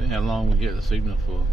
See how long we get the signal for.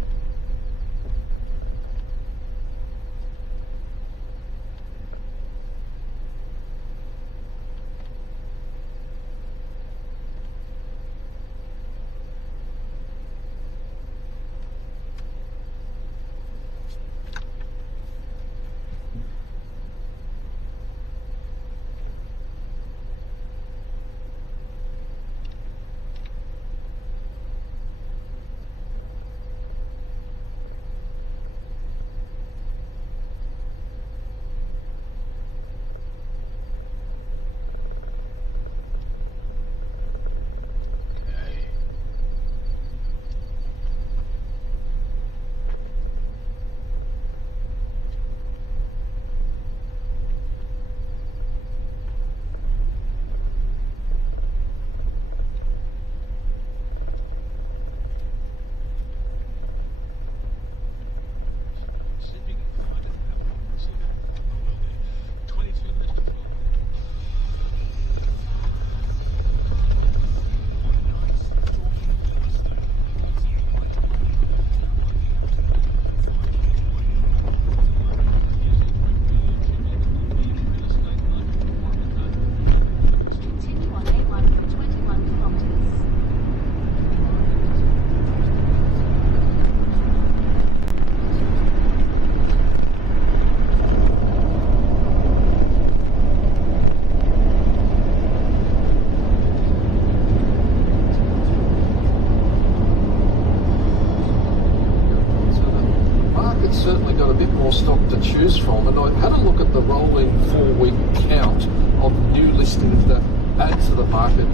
Stock to choose from, and I had a look at the rolling 4-week count of new listings that add to the market,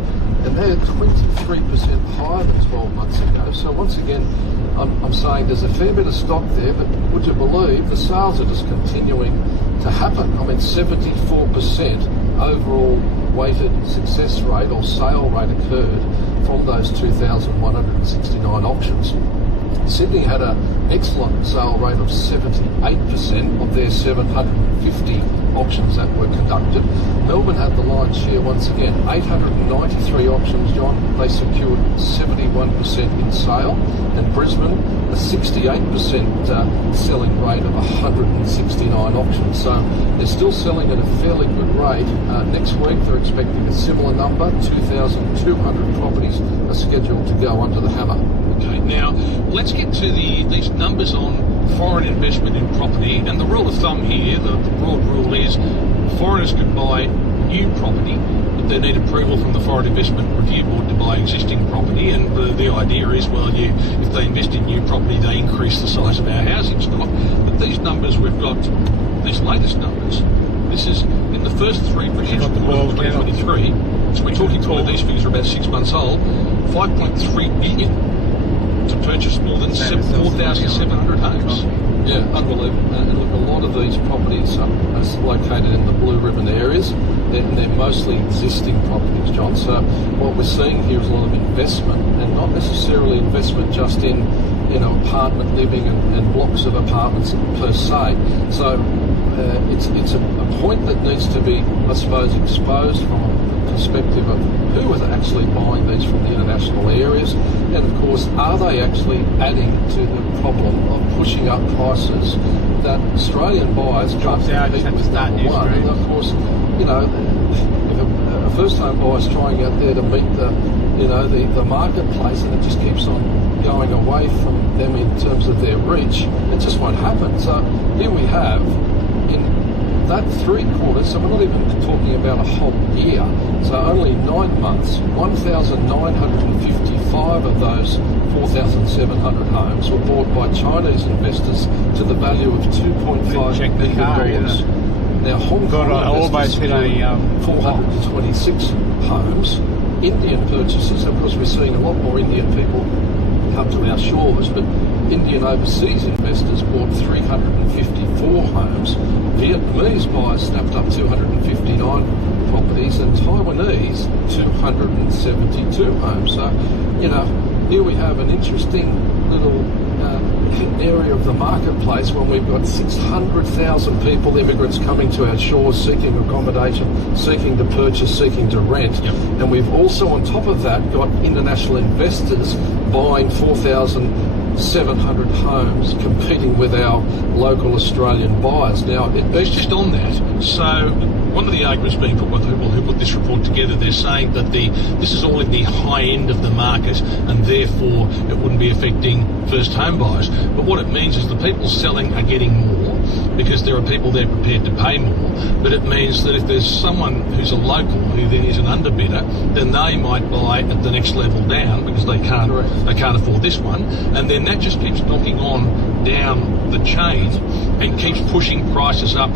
and they're 23% higher than 12 months ago. So once again, I'm saying there's a fair bit of stock there, but would you believe the sales are just continuing to happen? I mean, 74% overall weighted success rate or sale rate occurred from those 2,169 auctions. Sydney had an excellent sale rate of 78% of their 750 auctions that were conducted. Melbourne had the lion's share once again, 893 auctions, John. They secured 71% in sale, and Brisbane a 68% selling rate of 169 auctions. So they're still selling at a fairly good rate. Next week they're expecting a similar number. 2,200 properties are scheduled to go under the hammer. Okay, now let's get to these numbers on foreign investment in property, and the rule of thumb here, the broad rule is foreigners can buy new property, but they need approval from the Foreign Investment Review Board to buy existing property, and the idea is, well, if they invest in new property, they increase the size of our housing stock. But these numbers we've got, these latest numbers, this is in the first three financial quarters of 2023, so we're talking about these figures are about 6 months old, 5.3 billion to purchase more than 4,700 homes. Yeah, unbelievable. And look, a lot of these properties are located in the blue ribbon areas. They're mostly existing properties, John. So what we're seeing here is a lot of investment, and not necessarily investment just in apartment living and blocks of apartments per se. So it's a point that needs to be, I suppose, exposed from a perspective of who is actually buying these from the international areas, and of course, are they actually adding to the problem of pushing up prices that Australian buyers can't compete with, number one. And of course, if a first-home buyer's trying out there to meet the marketplace, and it just keeps on going away from them in terms of their reach, it just won't happen. So here we have, in that 3 quarters, so we're not even talking about a whole year, so only 9 months, 1,955 of those 4,700 homes were bought by Chinese investors to the value of $2.5 billion. Now, Hong Kong investors secured 426 homes. Indian purchases, of course, we're seeing a lot more Indian people come to our shores, but Indian overseas investors bought 354 homes. Vietnamese buyers snapped up 259 properties, and Taiwanese 272 homes. So, here we have an interesting little area of the marketplace when we've got 600,000 people, immigrants coming to our shores seeking accommodation, seeking to purchase, seeking to rent. Yep. And we've also on top of that got international investors buying 4,700 homes, competing with our local Australian buyers. Now, It's just on that. So one of the arguments being put by the people who put this report together, they're saying that this is all in the high end of the market and therefore it wouldn't be affecting first home buyers. But what it means is the people selling are getting more because there are people there prepared to pay more. But it means that if there's someone who's a local who then is an underbidder, then they might buy at the next level down because they can't afford this one. And then that just keeps knocking on down the chain and keeps pushing prices up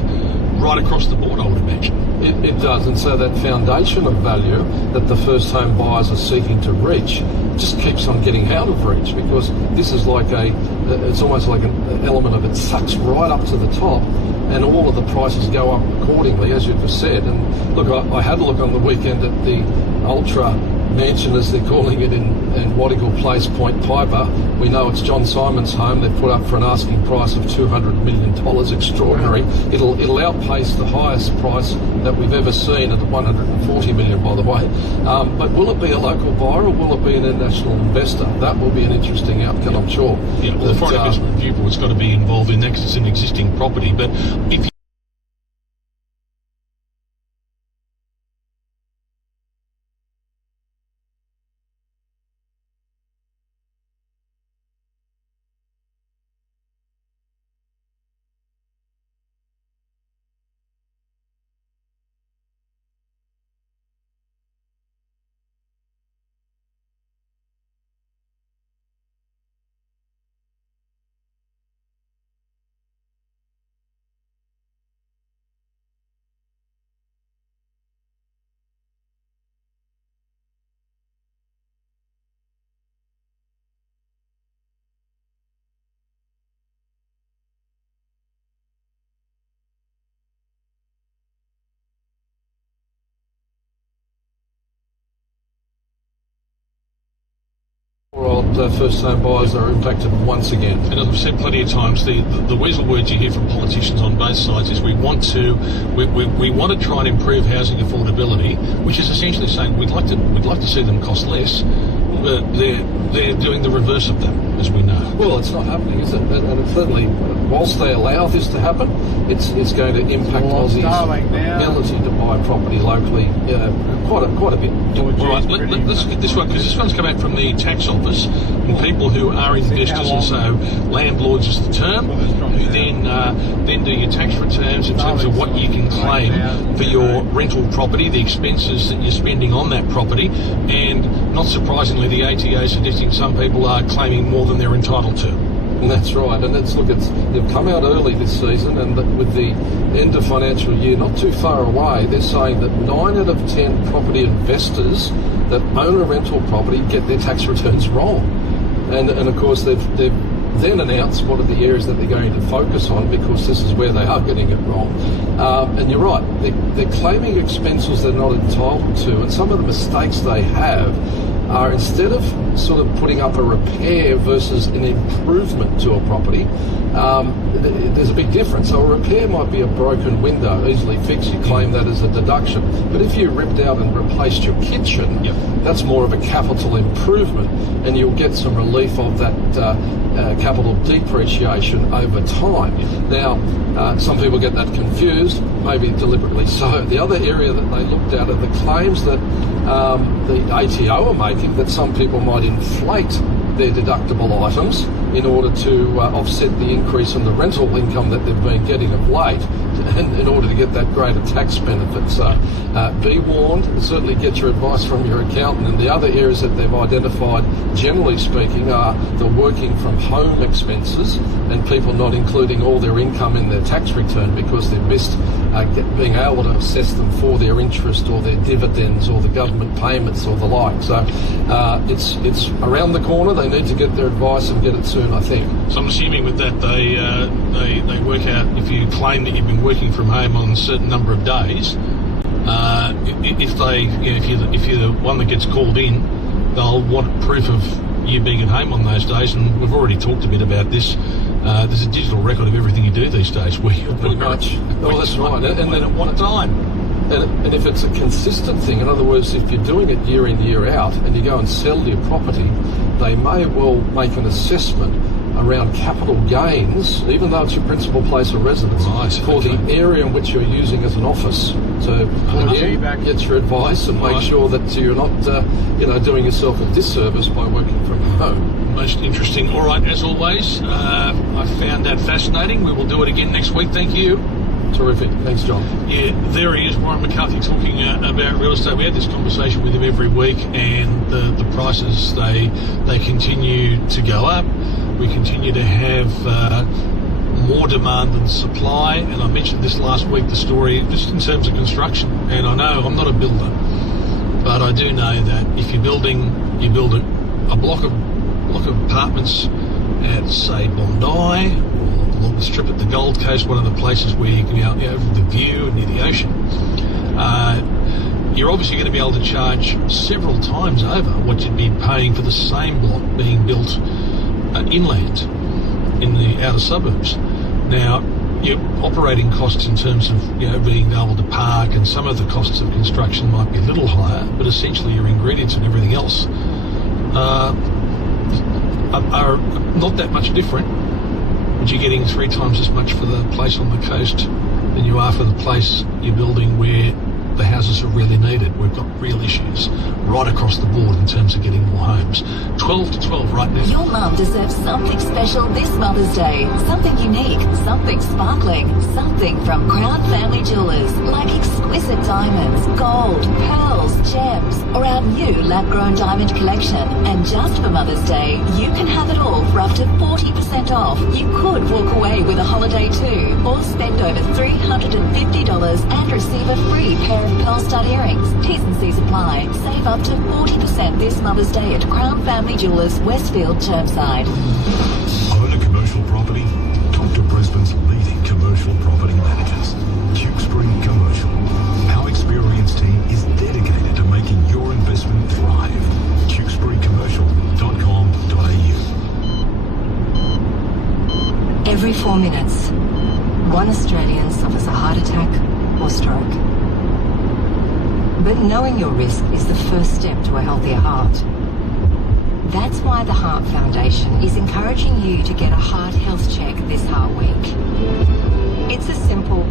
right across the board, I would imagine. It does, and so that foundation of value that the first home buyers are seeking to reach just keeps on getting out of reach, because this is like it's almost like an element of it sucks right up to the top, and all of the prices go up accordingly, as you've just said. And look, I had a look on the weekend at the Ultra Mansion, as they're calling it, in Wadigal Place, Point Piper. We know it's John Simon's home. They've put up for an asking price of $200 million. Extraordinary. It'll outpace the highest price that we've ever seen at $140 million, by the way. But will it be a local buyer or will it be an international investor? That will be an interesting outcome, I'm sure. Yeah, well, the Foreign Investment Review Board's got to be involved in that because it's an existing property. But if first home buyers are impacted once again. And as I've said plenty of times, the weasel words you hear from politicians on both sides is we want to try and improve housing affordability, which is essentially saying we'd like to see them cost less. But they're doing the reverse of that, as we know. Well, it's not happening, is it? And it's certainly, whilst they allow this to happen, it's going to impact Aussies' ability to buy property locally quite a bit. All right, let's look at this one, because this one's come out from the tax office, and people who are investors, and so landlords is the term, who then do your tax returns in terms of what you can claim for your rental property, the expenses that you're spending on that property, and not surprisingly, the ATO is suggesting some people are claiming more than they're entitled to. And that's right, and they've come out early this season, and with the end of financial year not too far away, they're saying that 9 out of 10 property investors that own a rental property get their tax returns wrong. And of course they've then announced what are the areas that they're going to focus on, because this is where they are getting it wrong. And you're right, they're claiming expenses they're not entitled to, and some of the mistakes they have are, instead of sort of putting up a repair versus an improvement to a property, there's a big difference. So a repair might be a broken window, easily fixed, you claim that as a deduction. But if you ripped out and replaced your kitchen, that's more of a capital improvement, and you'll get some relief of that capital depreciation over time. Now, some people get that confused, maybe deliberately so. The other area that they looked at are the claims that the ATO are making, that some people might inflate their deductible items in order to offset the increase in the rental income that they've been getting of late, and in order to get that greater tax benefit. So be warned, certainly get your advice from your accountant. And the other areas that they've identified, generally speaking, are the working from home expenses and people not including all their income in their tax return because they've missed being able to assess them for their interest or their dividends or the government payments or the like. So it's around the corner. They need to get their advice and get it soon, I think. So I'm assuming with that they work out, if you claim that you've been working from home on a certain number of days, if you're the one that gets called in, they'll want proof of you being at home on those days, and we've already talked a bit about this. There's a digital record of everything you do these days. Pretty much. Well, that's right. And then at what time? And if it's a consistent thing, in other words, if you're doing it year in, year out, and you go and sell your property, they may well make an assessment around capital gains, even though it's your principal place of residence, for the area in which you're using as an office. So get your advice and make sure that you're not, doing yourself a disservice by working from home. Most interesting. All right, as always, I found that fascinating. We will do it again next week. Thank you. Terrific. Thanks, John. Yeah, there he is, Warren McCarthy, talking about real estate. We had this conversation with him every week, and the prices, they continue to go up. We continue to have more demand than supply, and I mentioned this last week, the story just in terms of construction. And I know I'm not a builder, but I do know that if you build a block of apartments at, say, Bondi, or along the strip at the Gold Coast, one of the places where you can be out over the view and near the ocean, you're obviously going to be able to charge several times over what you'd be paying for the same block being built inland in the outer suburbs. Now, your operating costs in terms of being able to park, and some of the costs of construction might be a little higher, but essentially your ingredients and everything else are not that much different. But you're getting 3 times as much for the place on the coast than you are for the place you're building where the houses are really needed. We've got real issues right across the board in terms of getting more homes. 12 to 12 right now. Your mum deserves something special this Mother's Day. Something unique, something sparkling, something from Crown Family Jewellers, like exquisite diamonds, gold, pearls, gems, or our new lab-grown diamond collection. And just for Mother's Day, you can have it all for up to 40% off. You could walk away with a holiday too, or spend over $350 and receive a free pair of pearl stud earrings. T's and C's apply. Save up to 40% this Mother's Day at Crown Family Jewellers, Westfield, Chermside. Own a commercial property? Talk to Brisbane's leading commercial property managers, Tewkesbury Commercial. Our experienced team is dedicated to making your investment thrive. tewkesburycommercial.com.au. Every 4 minutes, one Australian suffers a heart attack or stroke. But knowing your risk is the first step to a healthier heart. That's why the Heart Foundation is encouraging you to get a heart health check this Heart Week. It's a simple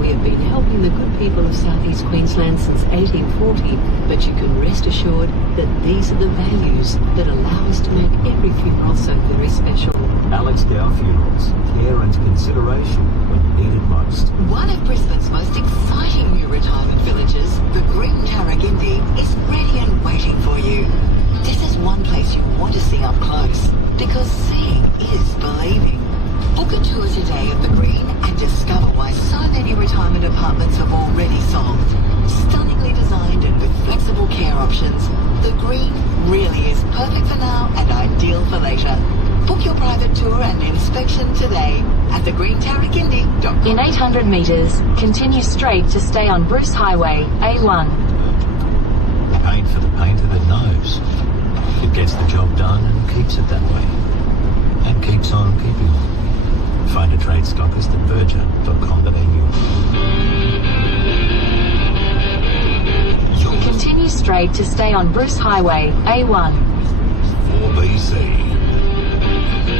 We have been helping the good people of southeast Queensland since 1840, but you can rest assured that these are the values that allow us to make every funeral so very special. Alex Gow Funerals, care and consideration when needed most. One of Brisbane's most exciting new retirement villages, the Green Tarragindi, is ready and waiting for you. This is one place you want to see up close, because seeing is believing. Book a tour today of the Green and discover why so many retirement apartments have already sold. Stunningly designed and with flexible care options, the Green really is perfect for now and ideal for later. Book your private tour and inspection today at thegreentarragindi.com. In 800 metres, continue straight to stay on Bruce Highway, A1. Paint for the painter that knows. It gets the job done and keeps it that way. And keeps on keeping on. Find a trade stockist at verger.com.au. Continue straight to stay on Bruce Highway, A1. 4BC.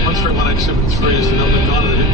131873 is the number. 9 minutes.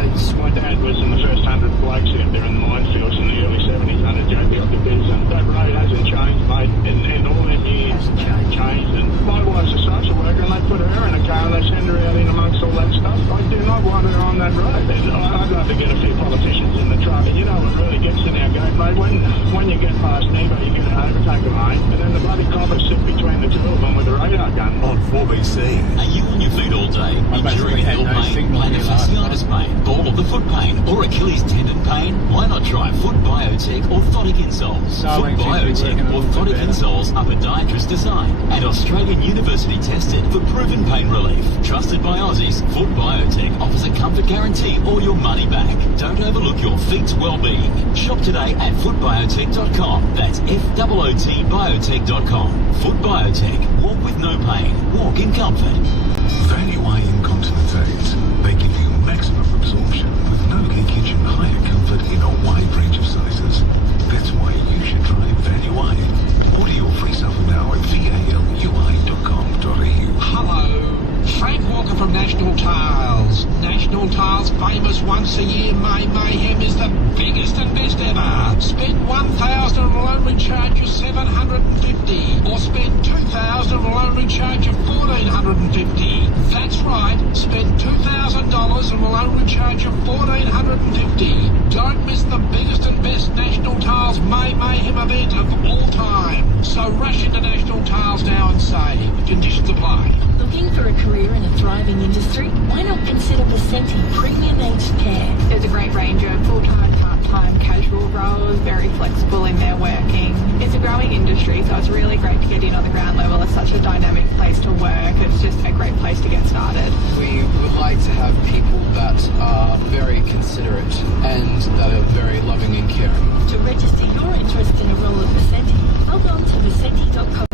days. My dad was in the first 100 blokes out there in the minefields in the early 70s under JB Octaviz, and that road hasn't changed, mate, in all them years. Hasn't changed. And my wife's a social worker, and they put her in a car and they send her out in amongst all that stuff. I do not want her on that road. And I'd love to get a few politicians in the truck, and you know what really gets in our gate, mate? When you get past Nebo, you get an overtake of mate, and then the bloody coppers sit between the two of them with a radar gun. On 4BC. Are you on your feet all day, enduring heel pain, plantar fasciitis pain, ball of the foot pain, or Achilles tendon pain? Why not try Foot Biotech Orthotic Insoles? Foot Biotech Orthotic Insoles are podiatrist designed and Australian University tested for proven pain relief. Trusted by Aussies, Foot Biotech offers a comfort guarantee or your money back. Don't overlook your feet's well-being. Shop today at footbiotech.com. That's FOOT biotech.com. Foot Biotech. Walk with no pain. Walk in comfort. Value A incontinence aids. They give you maximum absorption with no leakage and higher comfort in a wide range of sizes. That's why you should try Value A. Order your free sample now at valui.com.au. Hello, Frank Walker from National Tiles. National Tiles' famous once-a-year May Mayhem is the biggest and best ever. Spend $1,000 and we'll only charge you $750, or spend $2,000 and we'll only charge you $1,450. That's right, spend $2,000 and we'll only charge you $1,450. Don't miss the biggest and best National Tiles May Mayhem event of all time. So rush into National Tiles now and save. Conditions apply. Looking for a career in a thriving industry? Why not consider Vicente Premium Aged Care? There's a great range of full-time, part-time, casual roles, very flexible in their working. It's a growing industry, so it's really great to get in on the ground level. It's such a dynamic place to work. It's just a great place to get started. We would like to have people that are very considerate and that are very loving and caring. To register your interest in a role at Vicente, log on to Vicente.com.